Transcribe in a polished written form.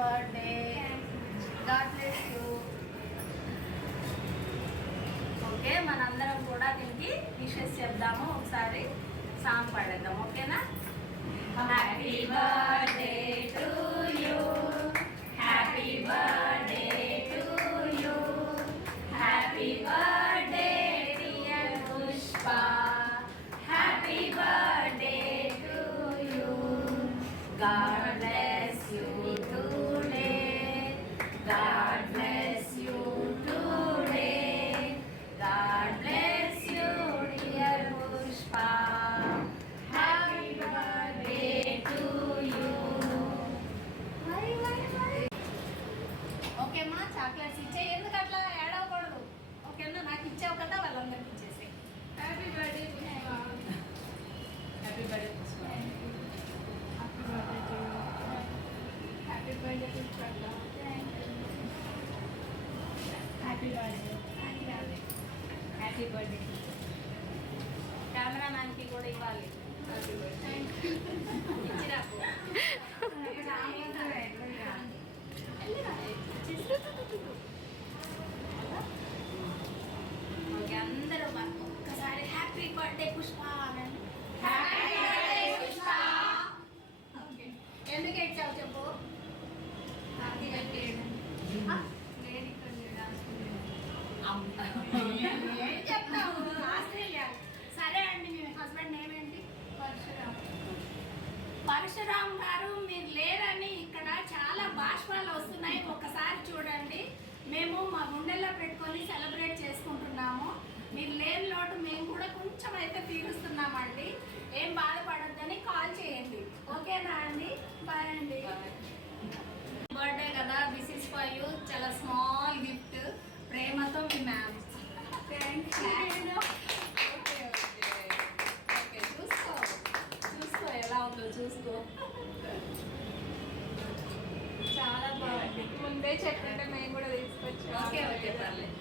Birthday, God bless you. Okay, మనందరం కూడా దీనికి విషెస్ చెప్దాము. ఒకసారి సాంగ్ పాడేద్దాం, ఓకేనా? Happy birthday to you, happy birthday to you, happy birthday dear Pushpa, happy birthday to you. God bless you today, God bless you today, God bless you dear Pushpa, happy birthday to you. Okay మా chocolates ఇచ్చే, ఎందుకు అట్లా ఏడవకూడదు, ఓకేనా? నాకు ఇచ్చావు కదా, వాళ్ళందరికీ ఇచ్చేసి. Happy birthday Pushpa, happy birthday Pushpa, happy birthday Pushpa, happy birthday, happy birthday. కెమెరామ్యాన్కి కూడా ఇవ్వాలి. Happy birthday ఇచ్చిరాకు. ఓకే, అందరూ ఒక్కసారి హ్యాపీ బర్త్డే పుష్ప అనండి. Happy birthday Pushpa. ఓకే, ఎందుకు ఏడ్చావు చెప్పు? చెప్తావు ఆస్ట్రేలియా. సరే అండి, మీ హస్బెండ్ నేమ్ ఏంటి? పరశురామ్ గారు, మీరు లేరని ఇక్కడ చాలా బాష్పాలు వస్తున్నాయి. ఒక్కసారి చూడండి, మేము మా గుండెల్లో పెట్టుకొని సెలబ్రేట్ చేసుకుంటున్నాము. మీరు లేని లోటు మేము కూడా కొంచెం అయితే తీరుస్తున్నామండి. ఏం బాధపడొద్దని కాల్ చేయండి, ఓకేనా అండి? బాయ్ అండి. బర్త్డే కదా, దిస్ ఇస్ ఫర్ యూ. చాలా స్మాల్ గిఫ్ట్, ప్రేమతో మీ మ్యామ్. ఓకే, చూసుకో చూసుకో ఎలా ఉందో చూసుకో. చాలా బాగుంది. ముందే చెప్తుంటే మేము కూడా తీసుకొచ్చాం. ఓకే ఓకే, పర్లేదు.